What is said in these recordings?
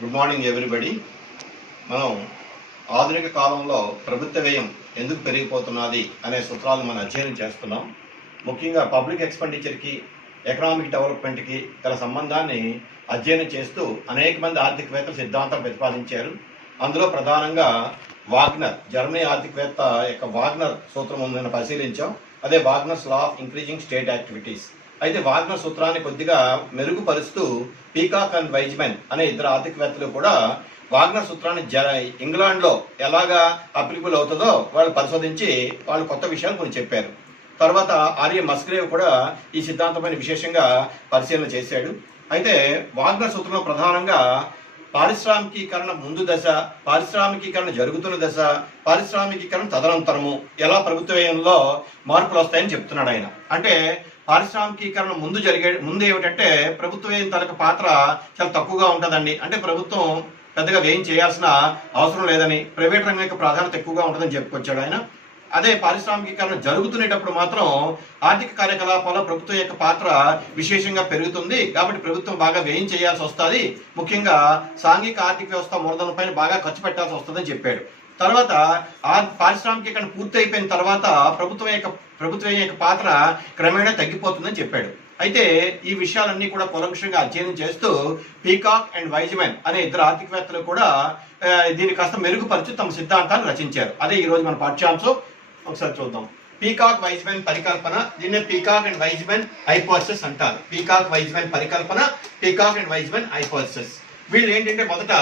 Good morning everybody. మనం ఆధునిక కాలంలో ప్రభుత్వ వ్యయం ఎందుకు పెరిగిపోతున్నది అనే సూత్రాలను మనం అధ్యయనం చేస్తున్నాం. ముఖ్యంగా పబ్లిక్ ఎక్స్పెండిచర్కి ఎకనామిక్ డెవలప్మెంట్కి గల సంబంధాన్ని అధ్యయనం చేస్తూ అనేక మంది ఆర్థికవేత్తలు సిద్ధాంతాలు ప్రతిపాదించారు. అందులో ప్రధానంగా వాగ్నర్, జర్మనీ ఆర్థికవేత్త యొక్క వాగ్నర్ సూత్రం ఉందని పరిశీలించాం. అదే Wagner's law of increasing state activities. అయితే వాగ్నర్ సూత్రాన్ని కొద్దిగా మెరుగుపరుస్తూ పీకాక్ అండ్ వైజ్మెన్ అనే ఇద్దరు ఆర్థికవేత్తలు కూడా వాగ్నర్ సూత్రాన్ని ఇంగ్లాండ్లో ఎలాగా అప్లికబుల్ అవుతుందో వాళ్ళు పరిశోధించి వాళ్ళు కొత్త విషయాలు కొన్ని చెప్పారు. తర్వాత ఆర్య మస్గ్రేవ్ కూడా ఈ సిద్ధాంతమైన విశేషంగా పరిశీలన చేశాడు. అయితే వాగ్నర్ సూత్రంలో ప్రధానంగా పారిశ్రామికీకరణ ముందు దశ, పారిశ్రామికీకరణ జరుగుతున్న దశ, పారిశ్రామికీకరణ తదనంతరము ఎలా ప్రభుత్వ వ్యయంలో మార్పులు వస్తాయని చెప్తున్నాడు ఆయన. అంటే పారిశ్రామికీకరణ ముందు ఏమిటంటే ప్రభుత్వ వ్యయం తనకు పాత్ర చాలా తక్కువగా ఉంటుందండి. అంటే ప్రభుత్వం పెద్దగా వ్యయం చేయాల్సిన అవసరం లేదని, ప్రైవేట్ రంగం యొక్క ప్రాధాన్యత ఎక్కువగా ఉంటుందని చెప్పుకొచ్చాడు ఆయన. అదే పారిశ్రామికీకరణ జరుగుతునేటప్పుడు మాత్రం ఆర్థిక కార్యకలాపాల్లో ప్రభుత్వం యొక్క పాత్ర విశేషంగా పెరుగుతుంది. కాబట్టి ప్రభుత్వం బాగా వ్యయం చేయాల్సి వస్తుంది, ముఖ్యంగా సాంఘిక ఆర్థిక వ్యవస్థ మూలధనం పైన బాగా ఖర్చు పెట్టాల్సి వస్తుందని చెప్పాడు. తర్వాత పారిశ్రామికీకరణ పూర్తి అయిపోయిన తర్వాత ప్రభుత్వం యొక్క పాత్ర క్రమేణా తగ్గిపోతుందని చెప్పాడు. అయితే ఈ విషయాలన్నీ కూడా కూలంకషంగా అధ్యయనం చేస్తూ పీకాక్ అండ్ వైజ్మెన్ అనే ఇద్దరు ఆర్థికవేత్తలు కూడా దీన్ని కాస్త మెరుగుపరిచి తమ సిద్ధాంతాన్ని రచించారు. అదే ఈ రోజు మన పాఠ్యాంశం. ఒకసారి చూద్దాం. పీకాక్ వైజ్మెన్ పరికల్పన, దీన్నే పీకాక్ అండ్ వైజ్మెన్ హైపోథెసిస్ అంటారు. పీకాక్ వైజ్మెన్ పరికల్పన, పీకాక్ అండ్ వైజ్మెన్ హైపోథెసిస్. వీళ్ళు ఏంటంటే మొదట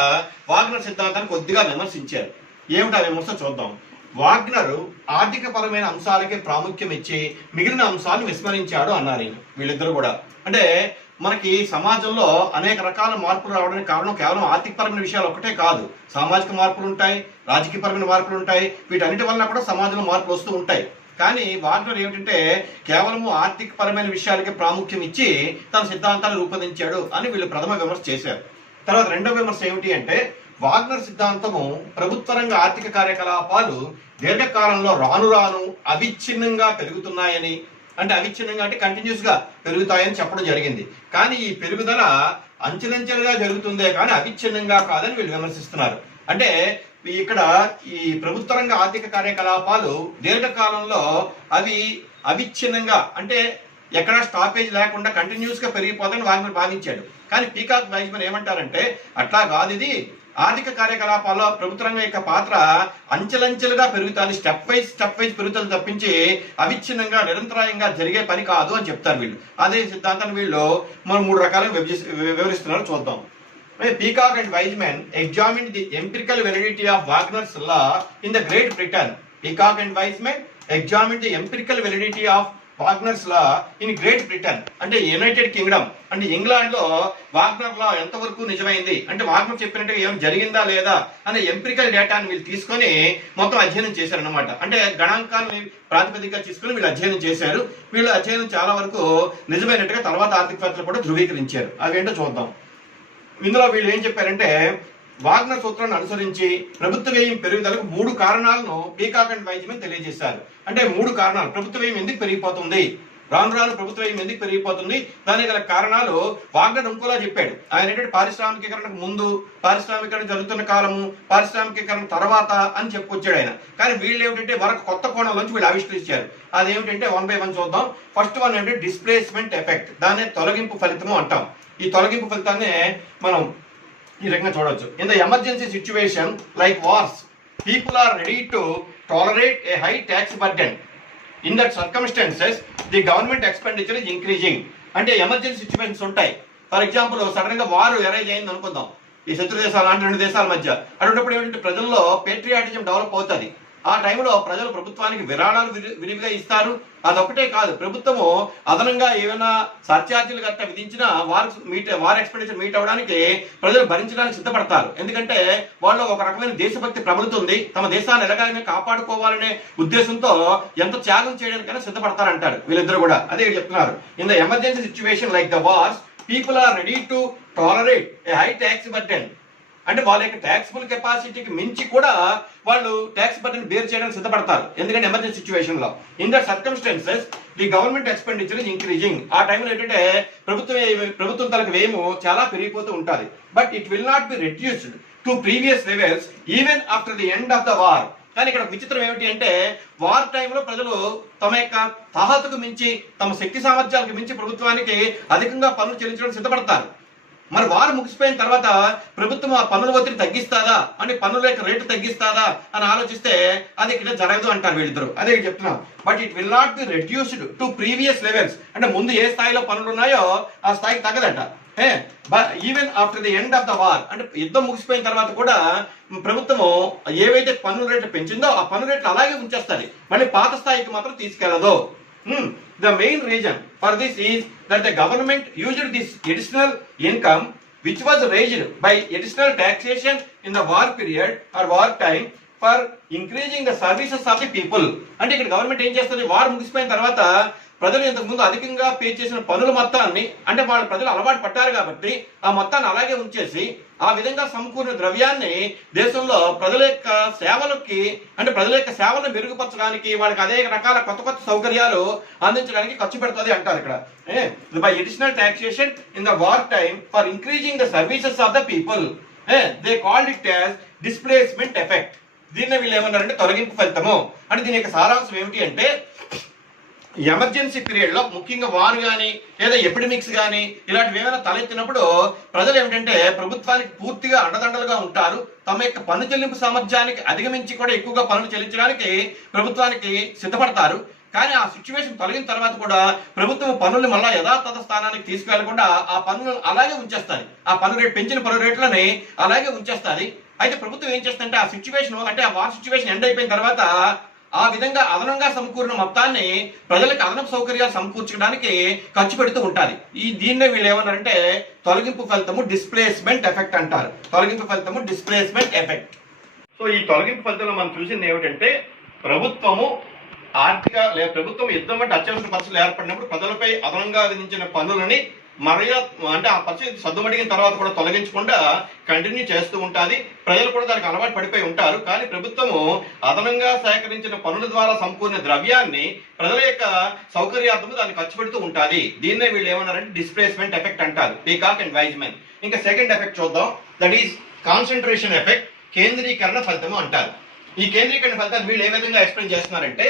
వాగ్నర్ సిద్ధాంతాన్ని కొద్దిగా విమర్శించారు. ఏమిటా విమర్శ చూద్దాం. వాగ్నర్ ఆర్థిక పరమైన అంశాలకే ప్రాముఖ్యం ఇచ్చి మిగిలిన అంశాలను విస్మరించాడు అన్నారు వీళ్ళిద్దరు కూడా. అంటే మనకి సమాజంలో అనేక రకాల మార్పులు రావడానికి కారణం కేవలం ఆర్థికపరమైన విషయాలు ఒకటే కాదు. సామాజిక మార్పులు ఉంటాయి, రాజకీయపరమైన మార్పులు ఉంటాయి. వీటన్నిటి వల్ల కూడా సమాజంలో మార్పులు వస్తూ ఉంటాయి. కానీ వాగ్నర్ ఏమిటంటే కేవలము ఆర్థిక పరమైన విషయాలకే ప్రాముఖ్యం ఇచ్చి తన సిద్ధాంతాన్ని రూపొందించాడు అని వీళ్ళు ప్రథమ విమర్శ చేశారు. తర్వాత రెండవ విమర్శ ఏమిటి అంటే వాగ్నర్ సిద్ధాంతము ప్రభుత్వ రంగ ఆర్థిక కార్యకలాపాలు దీర్ఘకాలంలో రాను రాను అవిచ్ఛిన్నంగా పెరుగుతున్నాయని, అంటే అవిచ్ఛిన్నంగా అంటే కంటిన్యూస్ గా పెరుగుతాయని చెప్పడం జరిగింది. కానీ ఈ పెరుగుదల అంచెలంచెలుగా జరుగుతుందే కానీ అవిచ్ఛిన్నంగా కాదని వీళ్ళు విమర్శిస్తున్నారు. అంటే ఇక్కడ ఈ ప్రభుత్వ రంగ ఆర్థిక కార్యకలాపాలు దీర్ఘకాలంలో అవి అవిచ్ఛిన్నంగా అంటే ఎక్కడ స్టాపేజ్ లేకుండా కంటిన్యూస్ గా పెరిగిపోతాయని వాగ్నర్ భావించాడు. కానీ పీకాక్ వైజ్మెన్ ఏమంటారంటే అట్లా కాదు, ఇది ఆర్థిక కార్యకలాపాల్లో ప్రభుత్వ రంగం యొక్క పాత్ర అంచెలంచెలుగా పెరుగుతుంది, స్టెప్ వైజ్ పెరుగుతుంది తప్పించి అవిచ్ఛిన్నంగా నిరంతరాయంగా జరిగే పని కాదు అని చెప్తారు వీళ్ళు. అదే సిద్ధాంతాన్ని వీళ్ళు మనం మూడు రకాలుగా వివరిస్తున్నారు, చూద్దాం. Peacock and Wiseman examine the empirical validity of Wagner's law in the Great Britain. Peacock and Wiseman examine the empirical validity of Wagner's law in Great Britain. అంటే యునైటెడ్ కింగ్డమ్ అంటే ఇంగ్లాండ్ లో వాగ్నర్ లా ఎంతవరకు నిజమైంది, అంటే Wagner చెప్పినట్టుగా ఏమైనా జరిగిందా లేదా అనే ఎంపిరికల్ డేటాని వీళ్ళు తీసుకొని మొత్తం అధ్యయనం చేశారనమాట. అంటే గణాంకాలని ప్రాతిపదికగా తీసుకుని వీళ్ళు అధ్యయనం చేశారు. వీళ్ళు అధ్యయనం చాలా వరకు నిజమైనట్టుగా తర్వాత ఆర్థికవేత్తలు కూడా ధృవీకరించారు. అవేంటో చూద్దాం. ఇందులో వీళ్ళు ఏం చెప్పారంటే వాగ్నర్ సూత్రాన్ని అనుసరించి ప్రభుత్వ వ్యయం పెరుగుదలకు మూడు కారణాలను పీకాక్ అండ్ వైజ్మెన్ తెలియజేశారు. అంటే మూడు కారణాలు ప్రభుత్వ వ్యయం ఎందుకు పెరిగిపోతుంది, రాను రాను ప్రభుత్వ వ్యయం ఎందుకు పెరిగిపోతుంది, దానికి గల కారణాలు వాగ్నర్ ఇంకోలా చెప్పాడు. ఆయన ఏంటంటే పారిశ్రామికీకరణకు ముందు, పారిశ్రామికీకరణ జరుగుతున్న కాలము, పారిశ్రామికీకరణ తర్వాత అని చెప్పుకొచ్చాడు ఆయన. కానీ వీళ్ళు ఏమిటంటే మరొక కొత్త కోణంలోంచి వీళ్ళు ఆవిష్కరించారు. అదేమిటంటే 1 by 1 చూద్దాం. ఫస్ట్ వన్ ఏంటంటే డిస్ప్లేస్మెంట్ ఎఫెక్ట్, దాన్ని తొలగింపు ఫలితము అంటాం. ఈ తొలగింపు ఫలితాన్ని మనం ఈ రకంగా చూడవచ్చు. In the emergency situation like wars, people are ready to tolerate a high tax burden. In that circumstances the government expenditure is increasing. అంటే ఎమర్జెన్సీ సిచ్యువేషన్స్ ఉంటాయి. ఫర్ ఎగ్జాంపుల్ సడన్ గా వార్ ఎరైజ్ అయింది అనుకుందాం, ఈ శత్రు దేశాలు అంటే రెండు దేశాల మధ్య. అటువంటిప్పుడు ఏంటంటే ప్రజల్లో పేట్రియాటిజం డెవలప్ అవుతుంది. ఆ టైంలో ప్రజలు ప్రభుత్వానికి విరాళాలు విరివిగా ఇస్తారు. అదొకటే కాదు, ప్రభుత్వము అదనంగా ఏమైనా సర్చార్జీలు గట్ట విధించినా వార్ ఎక్స్పెండిచర్ మీట్ అవ్వడానికి ప్రజలు భరించడానికి సిద్ధపడతారు. ఎందుకంటే వాళ్ళు ఒక రకమైన దేశభక్తి ప్రబలుతుంది, తమ దేశాన్ని ఎలాగైనా కాపాడుకోవాలనే ఉద్దేశంతో ఎంత త్యాగం చేయడానికైనా సిద్ధపడతారంటారు వీళ్ళిద్దరు కూడా. అదే చెప్తున్నారు. In the emergency situation like the wars, people are ready to tolerate a high tax burden. అంటే వాళ్ళ యొక్క ట్యాక్సిబుల్ కెపాసిటీకి మించి కూడా వాళ్ళు ట్యాక్స్ బర్డెన్ బేర్ చేయడానికి సిద్ధపడతారు. ఎందుకంటే ఎమర్జెన్సీ సిచ్యువేషన్ లో in the circumstances the government expenditure is increasing. ఆ టైంలో ఏంటంటే ప్రభుత్వం తలకు వ్యయము చాలా పెరిగిపోతూ ఉంటుంది. But it will not be reduced to previous levels even after the end of the war. కానీ ఇక్కడ విచిత్రం ఏమిటి అంటే వార్ టైంలో ప్రజలు తమ యొక్క తాహతుకు మించి తమ శక్తి సామర్థ్యాలకు మించి ప్రభుత్వానికి అధికంగా పన్నులు చెల్లించడానికి సిద్ధపడతారు. మరి వారు ముగిసిపోయిన తర్వాత ప్రభుత్వం ఆ పన్నుల ఒత్తిడి తగ్గిస్తాదా అంటే పన్నుల యొక్క రేటు తగ్గిస్తాదా అని ఆలోచిస్తే అది ఇక్కడ జరగదు అంటారు వీళ్ళిద్దరు. అదే చెప్తున్నాం. But it will not be reduced to previous levels. అంటే ముందు ఏ స్థాయిలో పన్నులు ఉన్నాయో ఆ స్థాయికి తగ్గదట. Even after the end of the war అంటే యుద్ధం ముగిసిపోయిన తర్వాత కూడా ప్రభుత్వము ఏవైతే పన్నుల రేట్లు పెంచిందో ఆ పన్ను రేట్లు అలాగే ఉంచేస్తుంది, మళ్ళీ పాత స్థాయికి మాత్రం తీసుకెళ్లదు. The main reason for this is that the government used this additional income which was raised by additional taxation in the war period or war time for increasing the services of the people. అంటే ఇక్కడ government ఏం చేస్తుంది, war ముగిసిపోయిన తర్వాత ప్రజలు ఇంతకు ముందు అధికంగా pay చేసిన పనుల మొత్తాన్ని అంటే వాళ్ళ ప్రజలు అలవాటు పడ్డారు కాబట్టి ఆ మొత్తాన్ని అలాగే ఉంచేసి ఆ విధంగా సమకూరిన ద్రవ్యాన్ని దేశంలో ప్రజల యొక్క సేవలకి అంటే ప్రజల యొక్క సేవలను మెరుగుపరచడానికి వాళ్ళకి అనేక రకాల కొత్త కొత్త సౌకర్యాలు అందించడానికి ఖర్చు పెడుతుంది అంటారు ఇక్కడ. By additional taxation in the war time for increasing the services of the people. They called it as displacement effect. దీన్ని వీళ్ళు ఏమన్నారంటే తొలగింపు ఫలితము. అంటే దీని యొక్క సారాంశం ఏమిటి అంటే ఎమర్జెన్సీ పీరియడ్ లో ముఖ్యంగా వారు కానీ లేదా ఎపిడమిక్స్ కానీ ఇలాంటివి ఏమైనా తలెత్తినప్పుడు ప్రజలు ఏమిటంటే ప్రభుత్వానికి పూర్తిగా అండదండలుగా ఉంటారు. తమ యొక్క పన్ను చెల్లింపు సామర్థ్యానికి అధిగమించి కూడా ఎక్కువగా పన్నులు చెల్లించడానికి ప్రభుత్వానికి సిద్ధపడతారు. కానీ ఆ సిచ్యువేషన్ తొలగిన తర్వాత కూడా ప్రభుత్వం పన్నుల్ని మళ్ళా యథాతథ స్థానానికి తీసుకెళ్లకుండా ఆ పన్నులను అలాగే ఉంచేస్తుంది. ఆ పన్ను రేటు పెంచిన పన్ను రేట్లని అలాగే ఉంచేస్తుంది. అయితే ప్రభుత్వం ఏం చేస్తుందంటే ఆ సిచ్యువేషన్ అంటే ఆ వార్ సిచ్యువేషన్ ఎండ్ అయిపోయిన తర్వాత ఆ విధంగా అదనంగా సమకూరిన మొత్తాన్ని ప్రజలకు అదనపు సౌకర్యాలు సమకూర్చడానికి ఖర్చు పెడుతూ ఉంటారు. దీన్నే వీళ్ళు ఏమన్నారంటే తొలగింపు ఫలితము డిస్ప్లేస్మెంట్ ఎఫెక్ట్ అంటారు. తొలగింపు ఫలితము డిస్ప్లేస్మెంట్ ఎఫెక్ట్. సో ఈ తొలగింపు ఫలితంలో మనం చూసింది ఏమిటంటే ప్రభుత్వం యుద్ధం వంటి అత్యవసర పరిస్థితులు ఏర్పడినప్పుడు ప్రజలపై అదనంగా విధించిన పన్నులని అంటే ఆ పరిస్థితి సద్దుమడిగిన తర్వాత కూడా తొలగించకుండా కంటిన్యూ చేస్తూ ఉంటుంది. ప్రజలు కూడా దానికి అలవాటు పడిపోయి ఉంటారు. కానీ ప్రభుత్వము అదనంగా సేకరించిన పన్నుల ద్వారా సమకూరిన ద్రవ్యాన్ని ప్రజల యొక్క సౌకర్యార్థము దాన్ని ఖర్చు పెడుతూ ఉంటుంది. దీన్నే వీళ్ళు ఏమన్నారంటే డిస్ప్లేస్మెంట్ ఎఫెక్ట్ అంటారు. Peacock and Wiseman. ఇంకా సెకండ్ ఎఫెక్ట్ చూద్దాం. That is concentration effect. కేంద్రీకరణ ఫలితము అంటారు. ఈ కేంద్రీకరణ ఫలితాన్ని వీళ్ళు ఏ విధంగా ఎక్స్ప్లెయిన్ చేస్తున్నారంటే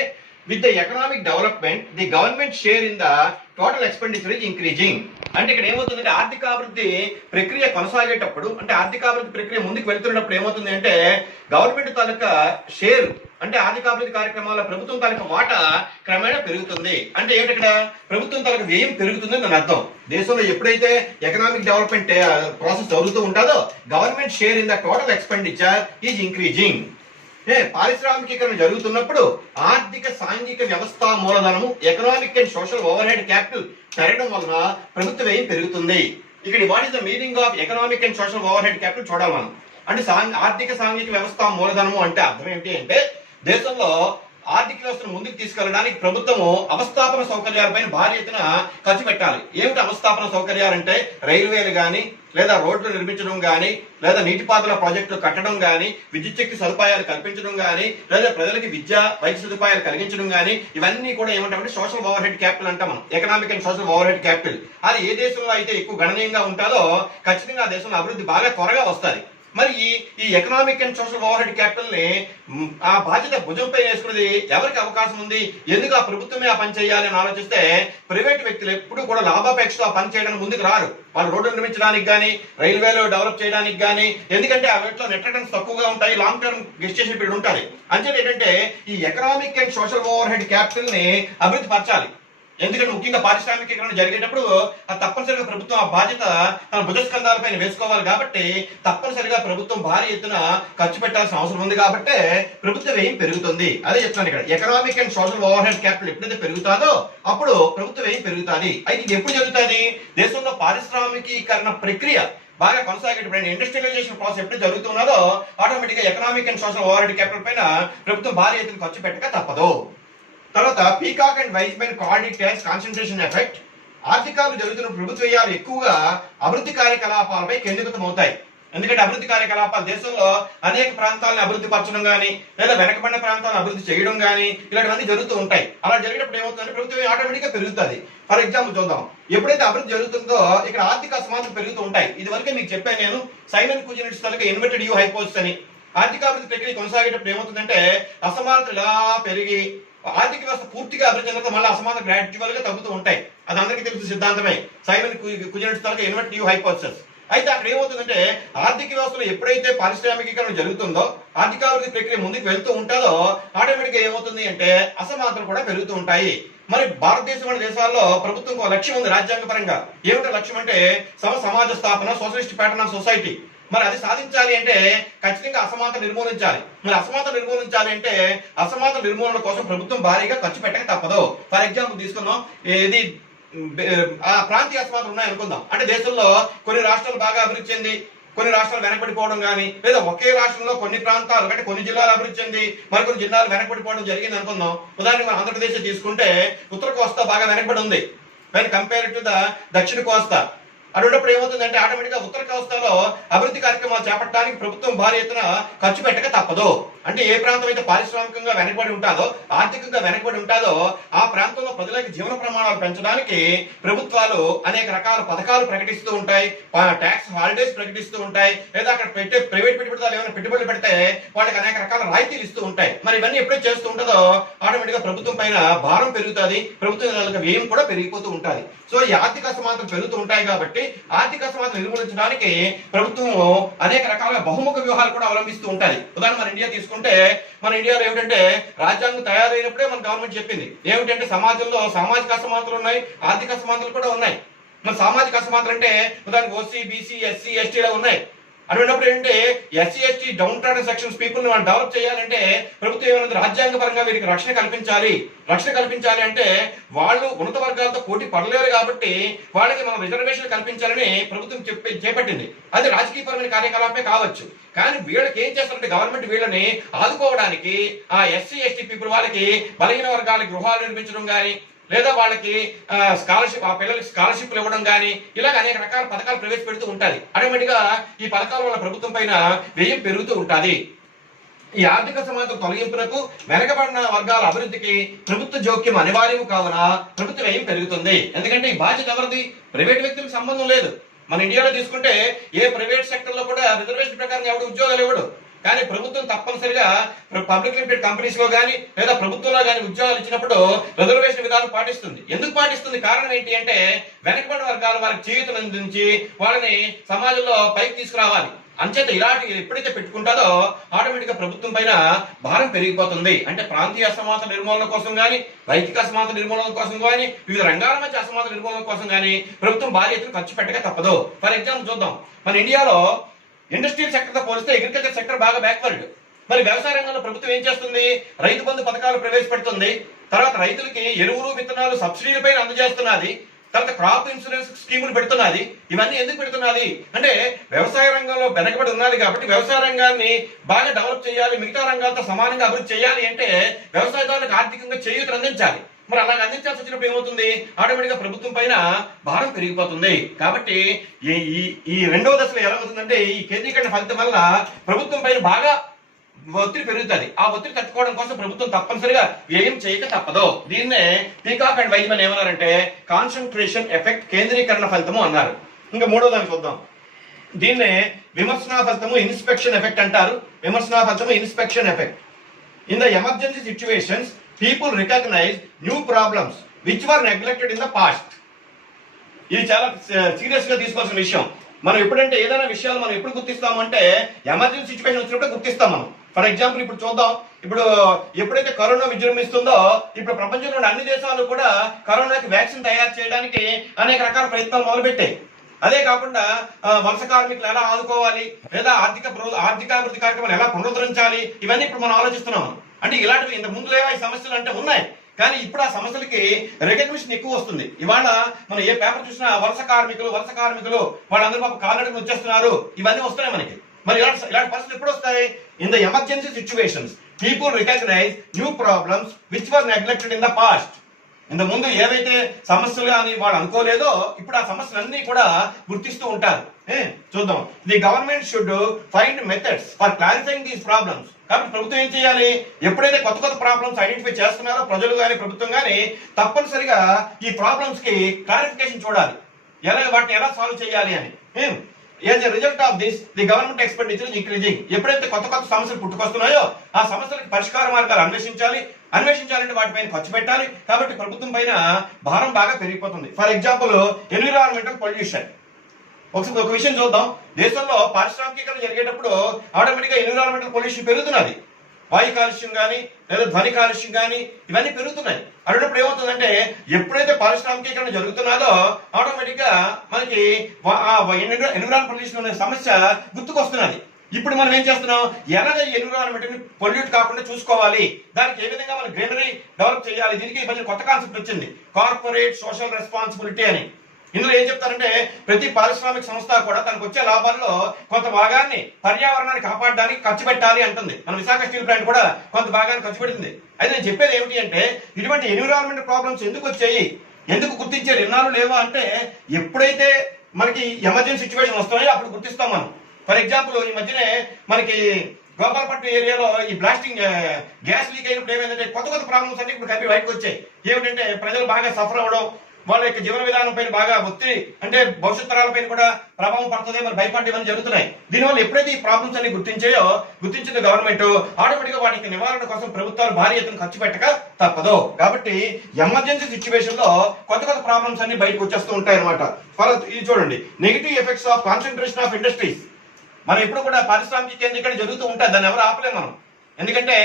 with the economic development the government share in the total expenditure is increasing. అంటే ఇక్కడ ఏమవుతుందంటే ఆర్థికాభివృద్ధి ప్రక్రియ కొనసాగేటప్పుడు అంటే ఆర్థికాభివృద్ధి ప్రక్రియ ముందుకు వెళ్తున్నప్పుడు ఏమవుతుంది అంటే గవర్నమెంట్ తాలూకా షేర్ అంటే ఆర్థికాభివృద్ధి కార్యక్రమాల ప్రభుత్వం తాలూకా వాటా క్రమేణా పెరుగుతుంది. అంటే ఏంటి ఇక్కడ ప్రభుత్వం తాలూకా వ్యయం పెరుగుతుంది అని అర్థం. దేశంలో ఎప్పుడైతే ఎకనామిక్ డెవలప్మెంట్ ప్రాసెస్ జరుగుతూ ఉంటుందో government share in the total expenditure is increasing. పారిశ్రామికీకరణ జరుగుతున్నప్పుడు ఆర్థిక సాంఘిక వ్యవస్థ మూలధనము economic and social overhead capital పెరగడం వలన ప్రభుత్వ వ్యయం పెరుగుతుంది. ఇక్కడ what is the meaning of economic and social overhead capital చూడాలి మనం. అంటే ఆర్థిక సాంఘిక వ్యవస్థ మూలధనము అంటే అర్థం ఏంటి అంటే దేశంలో ఆర్థిక వ్యవస్థను ముందుకు తీసుకెళ్లడానికి ప్రభుత్వము అవస్థాపన సౌకర్యాలపైన భారీ ఎత్తున ఖర్చు పెట్టాలి. ఏమిటి అవస్థాపన సౌకర్యాలు అంటే రైల్వేలు కానీ లేదా రోడ్లు నిర్మించడం కానీ లేదా నీటిపారుదల ప్రాజెక్టులు కట్టడం కానీ విద్యుత్ శక్తి సదుపాయాలు కల్పించడం కానీ లేదా ప్రజలకి విద్య వైద్య సదుపాయాలు కలిగించడం కానీ ఇవన్నీ కూడా ఏమంటామంటే సోషల్ ఓవర్ హెడ్ క్యాపిటల్ అంటాం మనం. Economic and social overhead capital అది ఏ దేశంలో అయితే ఎక్కువ గణనీయంగా ఉంటుందో ఖచ్చితంగా ఆ దేశంలో అభివృద్ధి బాగా త్వరగా వస్తుంది. మరి ఈ economic and social overhead capital ని ఆ బాధ్యత భుజంపై వేసుకున్నది ఎవరికి అవకాశం ఉంది, ఎందుకు ఆ ప్రభుత్వమే ఆ పని చేయాలి అని ఆలోచిస్తే ప్రైవేట్ వ్యక్తులు ఎప్పుడు కూడా లాభాపేక్షతో ఆ పని చేయడానికి ముందుకు రారు. వాళ్ళు రోడ్డు నిర్మించడానికి కానీ రైల్వేలో డెవలప్ చేయడానికి కానీ ఎందుకంటే ఆ వీటిలో నెట్ రిటర్న్స్ తక్కువగా ఉంటాయి, లాంగ్ టర్మ్ గెస్టేషన్ పీరియడ్ ఉంటుంది. అంచేది ఏంటంటే ఈ economic and social overhead capital ని అభివృద్ధి పరచాలి. ఎందుకంటే ముఖ్యంగా పారిశ్రామికీకరణ జరిగేటప్పుడు తప్పనిసరిగా ప్రభుత్వం ఆ బాధ్యత తన భుజస్కంధాలపైన వేసుకోవాలి. కాబట్టి తప్పనిసరిగా ప్రభుత్వం భారీ ఎత్తున ఖర్చు పెట్టాల్సిన అవసరం ఉంది. కాబట్టి ప్రభుత్వ వ్యయం పెరుగుతుంది. అదే చెప్తాను ఇక్కడ economic and social overhead capital ఎప్పుడైతే పెరుగుతుందో అప్పుడు ప్రభుత్వ వ్యయం పెరుగుతుంది. అయితే ఇది ఎప్పుడు జరుగుతుంది? దేశంలో పారిశ్రామికీకరణ ప్రక్రియ బాగా కొనసాగేటప్పుడు ఇండస్ట్రియలైజేషన్ ప్రాసెస్ ఎప్పుడు జరుగుతున్నదో ఆటోమేటిక్ గా economic and social overhead capital పైన ప్రభుత్వం భారీ ఎత్తున ఖర్చు పెట్టక తప్పదు. తర్వాత Peacock and Wiseman called it as concentration effect. ఆర్థికాలు జరుగుతున్న ప్రభుత్వ వ్యయాలు ఎక్కువగా అభివృద్ధి కార్యకలాపాలపై కేంద్రీకృతం అవుతాయి. ఎందుకంటే అభివృద్ధి కార్యకలాపాలు దేశంలో అనేక ప్రాంతాలను అభివృద్ధి పరచడం కానీ లేదా వెనకబడిన ప్రాంతాలను అభివృద్ధి చేయడం కానీ ఇలాంటివన్నీ జరుగుతూ ఉంటాయి. అలా జరిగినప్పుడు ఏమవుతుందంటే ప్రభుత్వం ఆటోమేటిక్ గా పెరుగుతుంది. ఫర్ ఎగ్జాంపుల్ చూద్దాం, ఎప్పుడైతే అభివృద్ధి జరుగుతుందో ఇక్కడ ఆర్థిక అసమానతలు పెరుగుతూ ఉంటాయి. ఇది వరకే మీకు చెప్పాను నేను, సైమన్ కుజినిట్స్ తాలూకా ఇన్వర్టెడ్ యూ హైపోథిసిస్ అని. ఆర్థికాభివృద్ధి ప్రక్రియ కొనసాగేటప్పుడు ఏమవుతుందంటే అసమానతలు ఇలా పెరిగి ఆర్థిక వ్యవస్థ పూర్తిగా అభివృద్ధి చెందిన మళ్ళీ అసమానత గ్రాడ్యువల్ గా తగ్గుతూ ఉంటాయి. అది అందరికీ తెలిసిన సిద్ధాంతమే, సైమన్ కుజినిట్స్ తాలూకా ఇన్వర్టెడ్ యూ హైపోథిసిస్. అయితే అక్కడ ఏమవుతుందంటే ఆర్థిక వ్యవస్థలో ఎప్పుడైతే పారిశ్రామికీకరణ జరుగుతుందో ఆర్థికాభివృద్ధి ప్రక్రియ ముందుకు వెళ్తూ ఉంటుందో ఆటోమేటిక్ గా ఏమవుతుంది అంటే అసమానతలు కూడా పెరుగుతూ ఉంటాయి. మరి భారతదేశం వంటి దేశాల్లో ప్రభుత్వం ఒక లక్ష్యం ఉంది రాజ్యాంగ పరంగా. ఏమిటో లక్ష్యం అంటే సమాజ స్థాపన, సోషలిస్ట్ ప్యాటర్న్ ఆఫ్ సొసైటీ. మరి అది సాధించాలి అంటే ఖచ్చితంగా అసమానత నిర్మూలించాలి. మరి అసమానత నిర్మూలించాలి అంటే అసమానత నిర్మూలన కోసం ప్రభుత్వం భారీగా ఖర్చు పెట్టక తప్పదు. ఫర్ ఎగ్జాంపుల్ తీసుకుందాం, ఇది ప్రాంతీయ అసమానతలు ఉన్నాయనుకుందాం. అంటే దేశంలో కొన్ని రాష్ట్రాలు బాగా అభివృద్ధి చెంది కొన్ని రాష్ట్రాలు వెనకబడిపోవడం కానీ, లేదా ఒకే రాష్ట్రంలో కొన్ని ప్రాంతాలు అంటే కొన్ని జిల్లాలు అభివృద్ధి చెంది మరికొన్ని జిల్లాలు వెనకబడిపోవడం జరిగింది అనుకుందాం. ఉదాహరణకు మన ఆంధ్రప్రదేశ్ తీసుకుంటే ఉత్తర కోస్తా బాగా వెనకబడి ఉంది వెన్ కంపేర్ టు ద దక్షిణ కోస్తా. అటువంటిప్పుడు ఏమవుతుందంటే ఆటోమేటిక్ గా ఉత్తర కోస్తాలో అభివృద్ధి కార్యక్రమాలు చేపట్టడానికి ప్రభుత్వం భారీ ఎత్తున ఖర్చు పెట్టక తప్పదు. అంటే ఏ ప్రాంతం అయితే పారిశ్రామికంగా వెనకబడి ఉంటుందో, ఆర్థికంగా వెనకబడి ఉంటుందో ఆ ప్రాంతంలో ప్రజలకు జీవన ప్రమాణాలు పెంచడానికి ప్రభుత్వాలు అనేక రకాల పథకాలు ప్రకటిస్తూ ఉంటాయి, ట్యాక్స్ హాలిడేస్ ప్రకటిస్తూ ఉంటాయి, లేదా అక్కడ పెట్టే ప్రైవేట్ పెట్టుబడిదారులు ఏమైనా పెట్టుబడులు పెడితే వాళ్ళకి అనేక రకాల రాయితీలు ఇస్తూ ఉంటాయి. మరి ఇవన్నీ ఎప్పుడైతే చేస్తూ ఉంటుందో ఆటోమేటిక్ గా ప్రభుత్వం పైన భారం పెరుగుతుంది, ప్రభుత్వం వ్యయం కూడా పెరిగిపోతూ ఉంటుంది. సో ఈ ఆర్థిక అసమానతలు పెరుగుతూ ఉంటాయి కాబట్టి ఆర్థిక అసమానతలు నిర్మూలించడానికి ప్రభుత్వం అనేక రకాల బహుముఖ వ్యూహాలు కూడా అవలంబిస్తూ ఉంటాయి. ఉదాహరణ మన ఇండియా తీసుకుంటే, మన ఇండియాలో ఏమిటంటే రాజ్యాంగం తయారైనప్పుడే మన గవర్నమెంట్ చెప్పింది ఏమిటంటే సమాజంలో సామాజిక అసమానతలు ఉన్నాయి, ఆర్థిక అసమానతలు కూడా ఉన్నాయి. మరి సామాజిక అసమానతలు అంటే ఉదాహరణకు ఓసీ, బీసీ, ఎస్సీ, ఎస్టీలో ఉన్నాయి. అటువంటిప్పుడు ఏంటంటే SC, ST, down trodden sections people మనం డెవలప్ చేయాలంటే ప్రభుత్వం ఏమైనా రాజ్యాంగ పరంగా వీరికి రక్షణ కల్పించాలి. రక్షణ కల్పించాలి అంటే వాళ్ళు ఉన్నత వర్గాలతో పోటీ పడలేరు కాబట్టి వాళ్ళకి మనం రిజర్వేషన్ కల్పించాలని ప్రభుత్వం చేపట్టింది. అది రాజకీయపరమైన కార్యకలాపమే కావచ్చు. కానీ వీళ్ళకి ఏం చేస్తారంటే గవర్నమెంట్ వీళ్ళని ఆదుకోవడానికి ఆ ఎస్సీ, ఎస్టీ పీపుల్ వాళ్ళకి బలహీన వర్గాలకి గృహాలు నిర్మించడం కానీ, లేదా వాళ్ళకి స్కాలర్షిప్, ఆ పిల్లలకి స్కాలర్షిప్లు ఇవ్వడం కానీ, ఇలాగ అనేక రకాల పథకాలు ప్రవేశపెడుతూ ఉంటాయి. ఆటోమేటిక్ గా ఈ పథకాల వల్ల ప్రభుత్వం పైన వ్యయం పెరుగుతూ ఉంటుంది. ఈ ఆర్థిక సమానత తొలగింపునకు వెనకబడిన వర్గాల అభివృద్ధికి ప్రభుత్వ జోక్యం అనివార్యం కావున ప్రభుత్వ వ్యయం పెరుగుతుంది. ఎందుకంటే ఈ బాధ్యత ఎవరిది? ప్రైవేట్ వ్యక్తులకు సంబంధం లేదు. మన ఇండియాలో తీసుకుంటే ఏ ప్రైవేట్ సెక్టర్ లో కూడా రిజర్వేషన్ ప్రకారం ఎవడు ఉద్యోగాలు ఇవ్వడు. కానీ ప్రభుత్వం తప్పనిసరిగా పబ్లిక్ లిమిటెడ్ కంపెనీస్ లో కానీ లేదా ప్రభుత్వంలో కానీ ఉద్యోగాలు ఇచ్చినప్పుడు రిజర్వేషన్ విధానం పాటిస్తుంది. ఎందుకు పాటిస్తుంది? కారణం ఏంటి అంటే వెనకబడిన వర్గాలు వారికి జీవితం అందించి వాళ్ళని సమాజంలో పైకి తీసుకురావాలి. అంచేత ఇలాంటి ఎప్పుడైతే పెట్టుకుంటారో ఆటోమేటిక్ గా ప్రభుత్వం పైన భారం పెరిగిపోతుంది. అంటే ప్రాంతీయ అసమానత నిర్మూలన కోసం కానీ, వైదిక అసమానత నిర్మూలన కోసం కానీ, వివిధ రంగాల మధ్య అసమానత నిర్మూలన కోసం కానీ ప్రభుత్వం భారీ ఎత్తున ఖర్చు పెట్టక తప్పదు. ఫర్ ఎగ్జాంపుల్ చూద్దాం, మన ఇండియాలో ఇండస్ట్రియల్ సెక్టర్ తో పోలిస్తే అగ్రికల్చర్ సెక్టర్ బాగా బ్యాక్వర్డ్. మరి వ్యవసాయ రంగంలో ప్రభుత్వం ఏం చేస్తుంది? రైతు బంధు పథకాలు ప్రవేశపెడుతుంది. తర్వాత రైతులకి ఎరువులు, విత్తనాలు సబ్సిడీల పైన అందజేస్తున్నది. తర్వాత క్రాప్ ఇన్సూరెన్స్ స్కీములు పెడుతున్నది. ఇవన్నీ ఎందుకు పెడుతున్నది అంటే వ్యవసాయ రంగంలో వెనకబడి ఉన్నది కాబట్టి వ్యవసాయ రంగాన్ని బాగా డెవలప్ చేయాలి, మిగతా రంగాలతో సమానంగా అభివృద్ధి చేయాలి అంటే వ్యవసాయదారులకు ఆర్థికంగా చేయూతను అందించాలి. మరి అలాగ అందించాల్సి వచ్చినప్పుడు ఏమవుతుంది? ఆటోమేటిక్ గా ప్రభుత్వం పైన భారం పెరిగిపోతుంది. కాబట్టి ఈ రెండవ దశలో ఎలా అవుతుందంటే ఈ కేంద్రీకరణ ఫలితం వల్ల ప్రభుత్వం పైన బాగా ఒత్తిడి పెరుగుతుంది. ఆ ఒత్తిడి తట్టుకోవడం కోసం ప్రభుత్వం తప్పనిసరిగా వ్యయం చేయక తప్పదు. దీన్నే పీకాక్ అండ్ వైజ్మన్ ఏమన్నారంటే కాన్సన్ట్రేషన్ ఎఫెక్ట్, కేంద్రీకరణ ఫలితము అన్నారు. ఇంకా మూడో దాన్ని చూద్దాం. దీన్నే విమర్శనా ఫలితము, ఇన్స్పెక్షన్ ఎఫెక్ట్ అంటారు. విమర్శనా ఫలితము, inspection effect. In the emergency situations people recognize new problems which were neglected in the past. ఇది చాలా సీరియస్ గా తీసుకోవాల్సిన విషయం. మనం ఎప్పుడంటే ఏదైనా విషయాలు మనం ఎప్పుడు గుర్తిస్తాము అంటే ఎమర్జెన్సీ సిచ్యువేషన్ వచ్చినప్పుడు గుర్తిస్తాం మనం. ఫర్ ఎగ్జాంపుల్ ఇప్పుడు చూద్దాం, ఇప్పుడు ఎప్పుడైతే కరోనా విజృంభిస్తుందో ఇప్పుడు ప్రపంచంలోని అన్ని దేశాలు కూడా కరోనాకి వ్యాక్సిన్ తయారు చేయడానికి అనేక రకాల ప్రయత్నాలు మొదలుపెట్టాయి. అదే కాకుండా వలస కార్మికులు ఎలా ఆదుకోవాలి, లేదా ఆర్థికాభివృద్ధి కార్యక్రమాలు ఎలా పునరుద్ధరించాలి, ఇవన్నీ ఇప్పుడు మనం ఆలోచిస్తున్నాము. అంటే ఇలాంటివి ఇంత ముందు లేవా ఈ సమస్యలు అంటే ఉన్నాయి, కానీ ఇప్పుడు ఆ సమస్యలకి రికగ్నిషన్ ఎక్కువ వస్తుంది. ఇవాళ మనం ఏ పేపర్ చూసినా వలస కార్మికులు వాళ్ళందరూ పాప కాలినడకన వచ్చేస్తున్నారు, ఇవన్నీ వస్తున్నాయి మనకి. మరి ఇలాంటి పరిస్థితులు ఎప్పుడు వస్తాయి? In the emergency situations people recognise new problems which were neglected in the past. ఇంత ముందు ఏవైతే సమస్యలు అని వాళ్ళు అనుకోలేదో ఇప్పుడు ఆ సమస్యలన్నీ కూడా గుర్తిస్తూ ఉంటారు. చూద్దాం. The government should find methods for clarifying these problems. కాబట్టి ప్రభుత్వం ఏం చేయాలి? ఎప్పుడైతే కొత్త కొత్త ప్రాబ్లమ్స్ ఐడెంటిఫై చేస్తున్నారో ప్రజలు కానీ ప్రభుత్వం కానీ తప్పనిసరిగా ఈ ప్రాబ్లమ్స్ కి క్లారిఫికేషన్ చూడాలి, వాటిని ఎలా సాల్వ్ చేయాలి అని. As a result of this, the government expenditure is increasing. ఎప్పుడైతే కొత్త కొత్త సమస్యలు పుట్టుకొస్తున్నాయో ఆ సమస్యలకు పరిష్కార మార్గాలు అన్వేషించాలంటే వాటిపైన ఖర్చు పెట్టాలి. కాబట్టి ప్రభుత్వం పైన భారం బాగా పెరిగిపోతుంది. For example environmental pollution. ఒక విషయం చూద్దాం. దేశంలో పారిశ్రామికీకరణ జరిగేటప్పుడు ఆటోమేటిక్గా ఎన్విరాన్మెంటల్ పొల్యూషన్ పెరుగుతున్నది. వాయు కాలుష్యం కానీ లేదా ధ్వని కాలుష్యం కానీ ఇవన్నీ పెరుగుతున్నాయి. అన్నప్పుడు ఏమవుతుందంటే ఎప్పుడైతే పారిశ్రామికీకరణ జరుగుతున్నదో ఆటోమేటిక్ గా మనకి ఎన్విరాన్మెంట్ పొల్యూషన్ అనే సమస్య గుర్తుకొస్తున్నది. ఇప్పుడు మనం ఏం చేస్తున్నాం? ఎలాగ ఎన్విరాన్మెంట్ ని పొల్యూట్ కాకుండా చూసుకోవాలి, దానికి ఏ విధంగా మనం గ్రీనరీ డెవలప్ చేయాలి. దీనికి ఈ మధ్య కొత్త కాన్సెప్ట్ వచ్చింది, కార్పొరేట్ సోషల్ రెస్పాన్సిబిలిటీ అని. ఇందులో ఏం చెప్తారంటే ప్రతి పారిశ్రామిక సంస్థ కూడా తనకు వచ్చే లాభాల్లో కొంత భాగాన్ని పర్యావరణాన్ని కాపాడడానికి ఖర్చు పెట్టాలి అంటుంది. మన విశాఖ స్టీల్ ప్లాంట్ కూడా కొంత భాగాన్ని ఖర్చు పెడుతుంది. అయితే నేను చెప్పేది ఏమిటి అంటే ఇటువంటి ఎన్విరాన్మెంట్ ప్రాబ్లమ్స్ ఎందుకు వచ్చాయి, ఎందుకు గుర్తించే నిర్ణయాలు లేవా అంటే ఎప్పుడైతే మనకి ఎమర్జెన్సీ సిచ్యువేషన్ వస్తున్నాయో అప్పుడు గుర్తిస్తాం మనం. ఫర్ ఎగ్జాంపుల్ ఈ మధ్యనే మనకి గోపాలపట్నం ఏరియాలో ఈ బ్లాస్టింగ్ గ్యాస్ లీక్ అయినప్పుడు ఏమైందంటే కొత్త కొత్త ప్రాబ్లమ్స్ అన్ని ఇప్పుడు కలిపి బయటకు వచ్చాయి. ఏమిటంటే ప్రజలు బాగా సఫర్ అవ్వడం, వాళ్ళ యొక్క జీవన విధానం పైన బాగా ఒత్తిడి, అంటే భవిష్యత్ తరాలపైన కూడా ప్రభావం పడుతుంది, మరి భయపడి ఇవన్నీ జరుగుతున్నాయి. దీనివల్ల ఎప్పుడైతే ఈ ప్రాబ్లమ్స్ అన్ని గుర్తించిన గవర్నమెంట్ ఆటోమేటిక్ గా వాటికి నివారణ కోసం ప్రభుత్వాలు భారీ ఎత్తున ఖర్చు పెట్టక తప్పదు. కాబట్టి ఎమర్జెన్సీ సిచ్యువేషన్ లో కొత్త కొత్త ప్రాబ్లమ్స్ అన్ని బయటకు వచ్చేస్తూ ఉంటాయి అనమాట. ఇది చూడండి, negative effects of concentration of industries. మనం ఎప్పుడు కూడా పారిశ్రామిక కేంద్రీకరణ జరుగుతూ ఉంటుంది, దాన్ని ఎవరు ఆపలేము మనం. ఎందుకంటే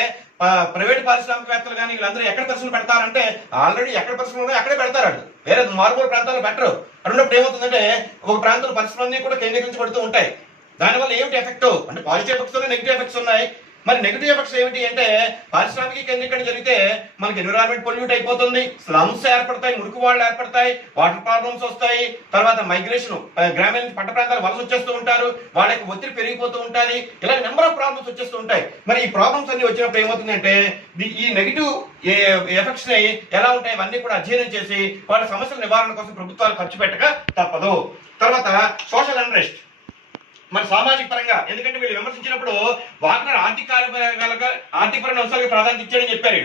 ప్రైవేట్ పారిశ్రామికవేత్తలు కానీ వీళ్ళందరూ ఎక్కడ పరిశ్రమలు పెడతారంటే ఆల్రెడీ ఎక్కడ పరిశ్రమలు అక్కడే పెడతారు, వేరే మారుమూల ప్రాంతాల్లో పెట్టరు. అన్నప్పుడు ఏమవుతుందంటే ఒక ప్రాంతంలో పరిశ్రమలన్నీ కూడా కేంద్రీకరించబడుతూ ఉంటాయి. దానివల్ల ఏమిటి ఎఫెక్ట్ అంటే పాజిటివ్ ఎఫెక్ట్స్ ఉన్నాయి, నెగిటివ్ ఎఫెక్ట్స్ ఉన్నాయి. మరి నెగిటివ్ ఎఫెక్ట్స్ ఏమిటి అంటే పారిశ్రామిక కేంద్రీకరణ జరిగితే మనకి ఎన్విరాన్మెంట్ పొల్యూట్ అయిపోతుంది, స్లమ్స్ ఏర్పడతాయి, మురికి వాళ్ళు ఏర్పడతాయి, వాటర్ ప్రాబ్లమ్స్ వస్తాయి, తర్వాత మైగ్రేషన్ గ్రామీణ పట్ట ప్రాంతాలు వలస వచ్చేస్తూ ఉంటారు, వాళ్ళకి ఒత్తిడి పెరిగిపోతూ ఉంటుంది, ఇలా నెంబర్ ఆఫ్ ప్రాబ్లమ్స్ వచ్చేస్తూ ఉంటాయి. మరి ఈ ప్రాబ్లమ్స్ అన్ని వచ్చినప్పుడు ఏమవుతుందంటే ఈ నెగిటివ్ ఎఫెక్ట్స్ ని ఎలా ఉంటాయి ఇవన్నీ కూడా అధ్యయనం చేసి వాళ్ళ సమస్యల నివారణ కోసం ప్రభుత్వాలు ఖర్చు పెట్టక తప్పదు. తర్వాత సోషల్ అన్రెస్ట్, మన సామాజిక పరంగా, ఎందుకంటే వీళ్ళు విమర్శించినప్పుడు వాగ్నర్ ఆర్థికపరమైన అంశాలకు ప్రాధాన్యత ఇచ్చాడని చెప్పారు.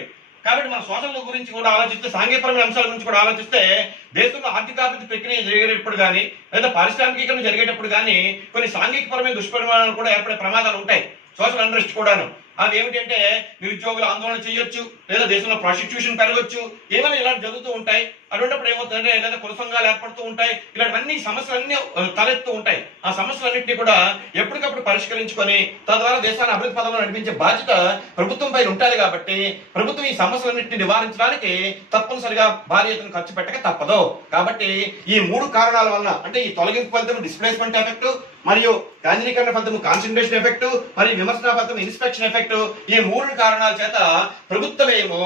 కాబట్టి మన సోషల్ గురించి కూడా ఆలోచిస్తే, సాంఘికపరమైన అంశాల గురించి కూడా ఆలోచిస్తే దేశంలో ఆర్థికాభివృద్ధి ప్రక్రియ జరిగేటప్పుడు కానీ లేదా పారిశ్రామికీకరణ జరిగేటప్పుడు కానీ కొన్ని సాంఘికపరమైన దుష్పరిమాణాలు కూడా ఏర్పడే ప్రమాదాలు ఉంటాయి. సోషల్ అన్రెస్ట్ కూడాను అవి ఏమిటంటే నిరుద్యోగులు ఆందోళన చేయొచ్చు, లేదా దేశంలో ప్రాసిక్యూషన్ పెరగొచ్చు, ఏమైనా ఇలాంటి జరుగుతూ ఉంటాయి. అటువంటిప్పుడు ఏమవుతుందంటే లేదా కుల సంఘాలు ఏర్పడుతూ ఉంటాయి, ఇలాంటివన్నీ సమస్యలన్నీ తలెత్తూ ఉంటాయి. ఆ సమస్యలన్నింటినీ కూడా ఎప్పటికప్పుడు పరిష్కరించుకొని తద్వారా దేశాన్ని అభివృద్ధి పదంలో నడిపించే బాధ్యత ప్రభుత్వం పైన ఉంటుంది. కాబట్టి ప్రభుత్వం ఈ సమస్యలన్నింటినీ నివారించడానికి తప్పనిసరిగా భారీ ఎత్తున ఖర్చు పెట్టక తప్పదు. కాబట్టి ఈ మూడు కారణాల వల్ల, అంటే ఈ తొలగింపు ఫలితం డిస్ప్లేస్మెంట్ ఎఫెక్ట్, మరియు కేంద్రీకరణ ఫలితం కాన్సన్ట్రేషన్ ఎఫెక్ట్, మరియు విమర్శన ఫలితం ఇన్స్పెక్షన్ ఎఫెక్ట్, ఈ మూడు కారణాల చేత ప్రభుత్వం ఏమో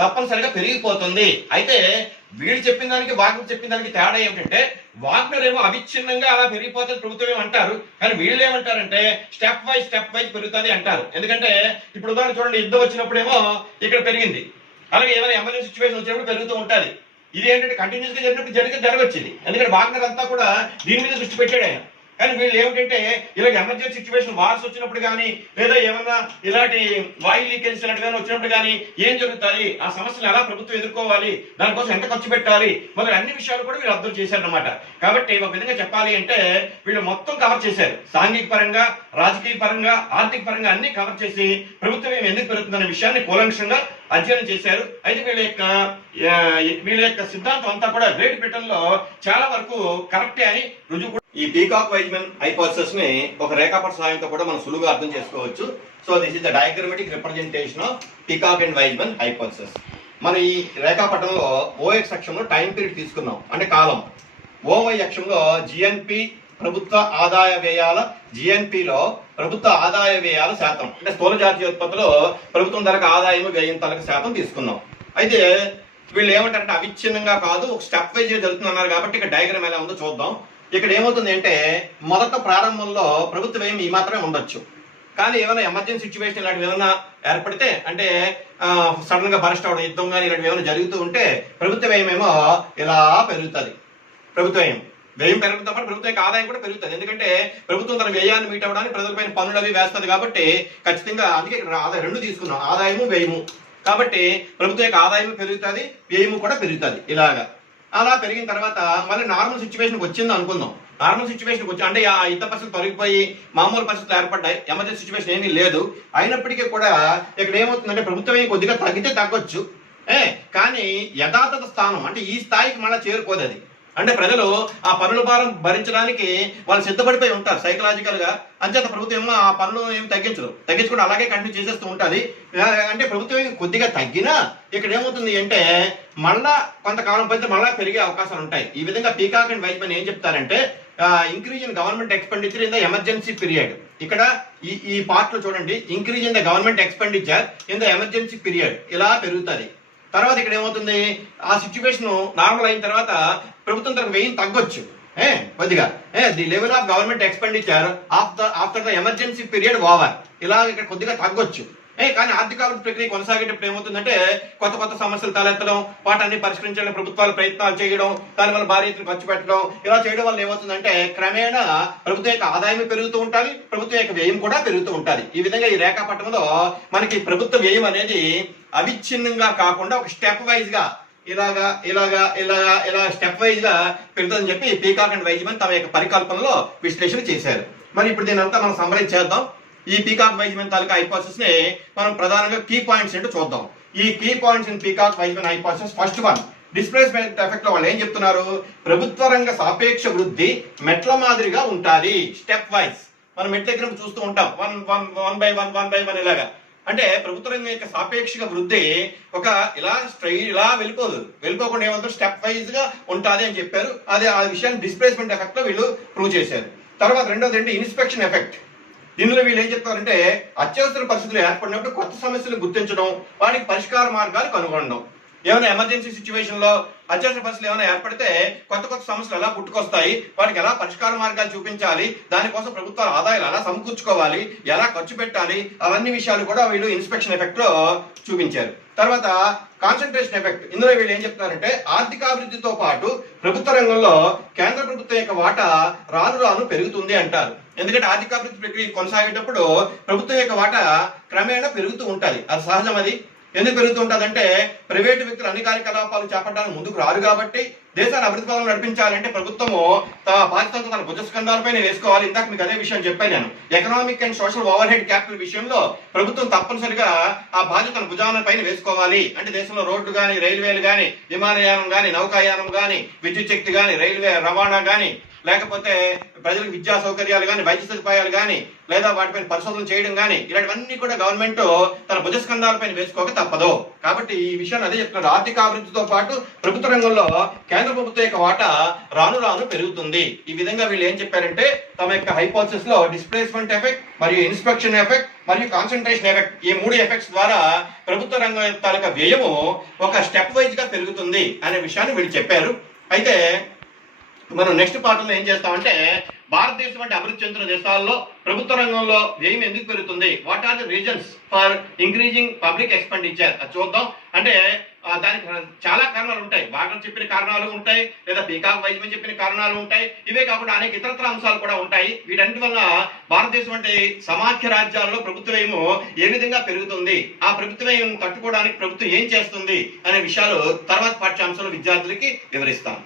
తప్పనిసరిగా పెరిగిపోతుంది. అయితే వీళ్ళు చెప్పిన దానికి వాగ్నర్ చెప్పిన దానికి తేడా ఏమిటంటే వాగ్నర్ ఏమో అవిచ్ఛిన్నంగా అలా పెరిగిపోతుంది ప్రభుత్వం ఏమంటారు, కానీ వీళ్ళు ఏమంటారంటే స్టెప్ వైజ్ పెరుగుతుంది అంటారు. ఎందుకంటే ఇప్పుడు ఉదాహరణ చూడండి, యుద్ధం వచ్చినప్పుడేమో ఇక్కడ పెరిగింది, అలాగే ఏమైనా ఎమర్జెన్సీ సిచ్యువేషన్ వచ్చినప్పుడు పెరుగుతూ ఉంటుంది. ఇది ఏంటంటే కంటిన్యూస్ గా జరగొచ్చింది, ఎందుకంటే వాగ్నర్ అంతా కూడా దీని మీద దృష్టి పెట్టాడు ఆయన. కానీ వీళ్ళు ఏమిటంటే ఇలాగ ఎమర్జెన్సీ సిచ్యువేషన్ వార్స్ వచ్చినప్పుడు కానీ లేదా ఏమన్నా ఇలాంటి వాయు లీకేజ్ కానీ వచ్చినప్పుడు కానీ ఏం జరుగుతాయి, ఆ సమస్యలు ఎలా ప్రభుత్వం ఎదుర్కోవాలి, దానికోసం ఎంత ఖర్చు పెట్టాలి, మొదలు అన్ని విషయాలు కూడా వీళ్ళు అబ్జర్వ్ చేశారనమాట. కాబట్టి ఒక విధంగా చెప్పాలి అంటే వీళ్ళు మొత్తం కవర్ చేశారు, సాంఘిక పరంగా, రాజకీయ పరంగా, ఆర్థిక పరంగా అన్ని కవర్ చేసి ప్రభుత్వం ఎందుకు పెరుగుతుందనే విషయాన్ని కూలంకషంగా అధ్యయనం చేశారు. అయితే వీళ్ళ యొక్క సిద్ధాంతం అంతా కూడా గ్రేట్ బ్రిటన్ లో చాలా వరకు కరెక్టే అని రుజువు. ఈ పీకాక్ వైజ్మన్ హైపోథెసిస్ ని ఒక రేఖాపట సహాయంతో కూడా మనం సులువుగా అర్థం చేసుకోవచ్చు. So this is the diagrammatic representation of peacock and Wiseman hypothesis. మన ఈ రేఖాపటంలో ఓఎక్స్ అక్షంలో టైం పీరియడ్ తీసుకున్నాం, అంటే కాలం. ఓవై అక్షంలో జిఎన్పి ప్రభుత్వ ఆదాయ వ్యయాల, జిఎన్పిలో ప్రభుత్వ ఆదాయ వ్యయాల శాతం, అంటే స్థూల జాతీయ ఉత్పత్తిలో ప్రభుత్వం ధరకు ఆదాయం వ్యయం తలకు శాతం తీసుకున్నాం. అయితే వీళ్ళు ఏమంటారంటే అవిచ్ఛిన్నంగా కాదు, ఒక స్టెప్ వైజ్ జరుగుతుంది అన్నారు. కాబట్టి ఇక్కడ డయాగ్రామ్ ఎలా ఉందో చూద్దాం. ఇక్కడ ఏమవుతుంది అంటే మొదట ప్రారంభంలో ప్రభుత్వ వ్యయం ఈ మాత్రమే ఉండొచ్చు, కానీ ఏమైనా ఎమర్జెన్సీ సిచ్యువేషన్ ఇలాంటివి ఏమైనా ఏర్పడితే అంటే సడన్ గా బరస్ట్ అవడం, యుద్ధం కానీ ఇలాంటివి ఏమైనా జరుగుతూ ఉంటే ప్రభుత్వ వ్యయం ఏమో ఇలా పెరుగుతుంది. ప్రభుత్వ వ్యయం పెరగడంతో పాటు ప్రభుత్వ యొక్క ఆదాయం కూడా పెరుగుతుంది. ఎందుకంటే ప్రభుత్వం తన వ్యయాన్ని మీట్ అవ్వడానికి ప్రజలపైన పన్నులు అవి వేస్తుంది కాబట్టి ఖచ్చితంగా అందుకే ఇక్కడ ఆదాయం రెండు తీసుకున్నాం, ఆదాయము వ్యయము. కాబట్టి ప్రభుత్వ యొక్క ఆదాయం పెరుగుతుంది, వ్యయము కూడా పెరుగుతుంది. ఇలాగా అలా పెరిగిన తర్వాత మళ్ళీ నార్మల్ సిచ్యువేషన్కి వచ్చింది అనుకుందాం. నార్మల్ సిచ్యువేషన్కి వచ్చి అంటే ఆ యుద్ధ పరిస్థితులు తొలగిపోయి మామూలు పరిస్థితులు ఏర్పడ్డాయి, ఎమర్జెన్సీ సిచ్యువేషన్ ఏమీ లేదు. అయినప్పటికీ కూడా ఇక్కడ ఏమవుతుందంటే ప్రభుత్వం కొద్దిగా తగ్గితే తగ్గొచ్చు, కానీ యథాతథ స్థానం అంటే ఈ స్థాయికి మళ్ళీ చేరుకోదు అది. అంటే ప్రజలు ఆ పన్నుల భారం భరించడానికి వాళ్ళు సిద్ధపడిపోయి ఉంటారు సైకలాజికల్ గా. అంచేత ప్రభుత్వం ఏమో ఆ పన్నులు ఏమి తగ్గించకుండా అలాగే కంటిన్యూ చేసేస్తూ ఉంటుంది. అంటే ప్రభుత్వం కొద్దిగా తగ్గినా ఇక్కడ ఏమవుతుంది అంటే మళ్ళా కొంతకాలం పోతే మళ్ళా పెరిగే అవకాశాలు ఉంటాయి. ఈ విధంగా పీకాక్ అండ్ వైజ్మన్ ఏం చెప్తారంటే increase in government expenditure in the emergency period. ఇక్కడ ఈ పార్ట్ లో చూడండి, increase in the government expenditure in the emergency period ఇలా పెరుగుతుంది. తర్వాత ఇక్కడ ఏమవుతుంది, ఆ సిచ్యువేషన్ నార్మల్ అయిన తర్వాత ప్రభుత్వం తనకు వ్యయం తగ్గొచ్చు కొద్దిగా. The level of government expenditure after the emergency period over ఇలా ఇక్కడ కొద్దిగా తగ్గొచ్చు. కానీ ఆర్థికాభివృద్ధి ప్రక్రియ కొనసాగేటప్పుడు ఏమవుతుందంటే కొత్త సమస్యలు తలెత్తడం, వాటిని పరిష్కరించడానికి ప్రభుత్వాలు ప్రయత్నాలు చేయడం, దానివల్ల భారీ ఎత్తున ఖర్చు పెట్టడం, ఇలా చేయడం వల్ల ఏమవుతుందంటే క్రమేణా ప్రభుత్వం యొక్క ఆదాయం పెరుగుతూ ఉంటుంది, ప్రభుత్వం యొక్క వ్యయం కూడా పెరుగుతూ ఉంటుంది. ఈ విధంగా ఈ రేఖాపటంలో మనకి ప్రభుత్వ వ్యయం అనేది అవిచ్ఛిన్నంగా కాకుండా ఒక స్టెప్ వైజ్ గా ఇలా స్టెప్ వైజ్ గా పెరుగుతుందని చెప్పి పీకాక్ అండ్ వైజ్మన్ తమ యొక్క పరికల్పనలో విశ్లేషణ చేశారు. మరి ఇప్పుడు దీని అంతా మనం సమ్మరైజ్ చేద్దాం. ఈ పీకాక్ వైజ్మన్ తాలూకా హైపోథసిస్ ని మనం ప్రధానంగా కీ పాయింట్స్ ఏంటో చూద్దాం. ఈ key points in Peacock Wiseman hypothesis, first one displacement effect లో వాళ్ళు ఏం చెప్తున్నారు, ప్రభుత్వ రంగ సాపేక్ష వృద్ధి మెట్ల మాదిరిగా ఉంటుంది, స్టెప్ వైజ్. మనం మెట్ల దగ్గర చూస్తూ ఉంటాం, వన్ బై వన్ ఇలాగా. అంటే ప్రభుత్వ రంగం యొక్క సాపేక్షిక వృద్ధి ఒక ఇలా స్ట్రైట్ ఇలా వెళ్ళిపోకుండా ఏమంటారు స్టెప్ వైజ్ గా ఉంటుంది అని చెప్పారు. అదే ఆ విషయాన్ని డిస్ప్లేస్మెంట్ ఎఫెక్ట్ లో వీళ్ళు ప్రూవ్ చేశారు. తర్వాత రెండోది ఏంటి, ఇన్స్పెక్షన్ ఎఫెక్ట్. దీనిలో వీళ్ళు ఏం చెప్తారంటే అత్యవసర పరిస్థితులు ఏర్పడినప్పుడు కొత్త సమస్యలు గుర్తించడం, వాటికి పరిష్కార మార్గాలు కనుగొనడం. ఏమైనా ఎమర్జెన్సీ సిచ్యువేషన్ లో అత్యవసర పరిస్థితులు ఏమైనా ఏర్పడితే కొత్త సమస్యలు ఎలా పుట్టుకొస్తాయి, వాటికి ఎలా పరిష్కార మార్గాలు చూపించాలి, దానికోసం ప్రభుత్వాల ఆదాయాలు ఎలా సమకూర్చుకోవాలి, ఎలా ఖర్చు పెట్టాలి, అవన్నీ విషయాలు కూడా వీళ్ళు ఇన్స్పెక్షన్ ఎఫెక్ట్ లో చూపించారు. తర్వాత కాన్సన్ట్రేషన్ ఎఫెక్ట్. ఇందులో వీళ్ళు ఏం చెప్తున్నారంటే ఆర్థికాభివృద్ధితో పాటు ప్రభుత్వ రంగంలో కేంద్ర ప్రభుత్వం యొక్క వాటా రాను పెరుగుతుంది అంటారు. ఎందుకంటే ఆర్థికాభివృద్ధి ప్రక్రియ కొనసాగేటప్పుడు ప్రభుత్వం యొక్క వాటా క్రమేణా పెరుగుతూ ఉంటుంది, అది సహజం. అది ఎందుకు పెరుగుతూ ఉంటుందంటే ప్రైవేటు వ్యక్తులు అన్ని కార్యకలాపాలు చేపట్టడానికి ముందుకు రారు కాబట్టి దేశాన్ని అభివృద్ధి పథంలో నడిపించాలంటే ప్రభుత్వము తన బాధ్యతను తన భుజస్కంధాలపైన వేసుకోవాలి. ఇందాక మీకు అదే విషయం చెప్పాను నేను. Economic and social overhead capital విషయంలో ప్రభుత్వం తప్పనిసరిగా ఆ బాధ్యతను భుజాల పైన వేసుకోవాలి. అంటే దేశంలో రోడ్లు కానీ, రైల్వేలు కానీ, విమానయానం కానీ, నౌకాయానం కానీ, విద్యుత్ శక్తి కానీ, రైల్వే రవాణా కానీ, లేకపోతే ప్రజలకు విద్యా సౌకర్యాలు కానీ, వైద్య సదుపాయాలు కానీ, లేదా వాటిపైన పరిశోధన చేయడం కానీ, ఇలాంటివన్నీ కూడా గవర్నమెంట్ తన భుజస్కంధాలపైన వేసుకోక తప్పదు. కాబట్టి ఈ విషయాన్ని అదే చెప్తున్నారు. ఆర్థికాభివృద్ధితో పాటు ప్రభుత్వ రంగంలో కేంద్ర ప్రభుత్వం యొక్క వాటా రాను పెరుగుతుంది. ఈ విధంగా వీళ్ళు ఏం చెప్పారంటే తమ యొక్క హైపోథసిస్ లో డిస్ప్లేస్మెంట్ ఎఫెక్ట్ మరియు ఇన్స్పెక్షన్ ఎఫెక్ట్ మరియు కాన్సన్ట్రేషన్ ఎఫెక్ట్, ఈ మూడు ఎఫెక్ట్స్ ద్వారా ప్రభుత్వ రంగం తాలూకా వ్యయము ఒక స్టెప్ వైజ్ గా పెరుగుతుంది అనే విషయాన్ని వీళ్ళు చెప్పారు. అయితే మనం నెక్స్ట్ పార్ట్లో ఏం చేస్తామంటే భారతదేశం వంటి అభివృద్ధి చెందుతున్న దేశాల్లో ప్రభుత్వ రంగంలో వ్యయం ఎందుకు పెరుగుతుంది, what are the reasons for increasing public expenditure అది చూద్దాం. అంటే దానికి చాలా కారణాలు ఉంటాయి. బాగా చెప్పిన కారణాలు ఉంటాయి, లేదా పీకాక్ వైజ్మన్ చెప్పిన కారణాలు ఉంటాయి. ఇవే కాకుండా అనేక ఇతరత్ర అంశాలు కూడా ఉంటాయి. వీటన్నిటి వల్ల భారతదేశం వంటి సమాఖ్య రాజ్యాల్లో ప్రభుత్వ వ్యయము ఏ విధంగా పెరుగుతుంది, ఆ ప్రభుత్వ వ్యయం తట్టుకోవడానికి ప్రభుత్వం ఏం చేస్తుంది అనే విషయాలు తర్వాత పాఠ్యాంశాలు విద్యార్థులకి వివరిస్తాం.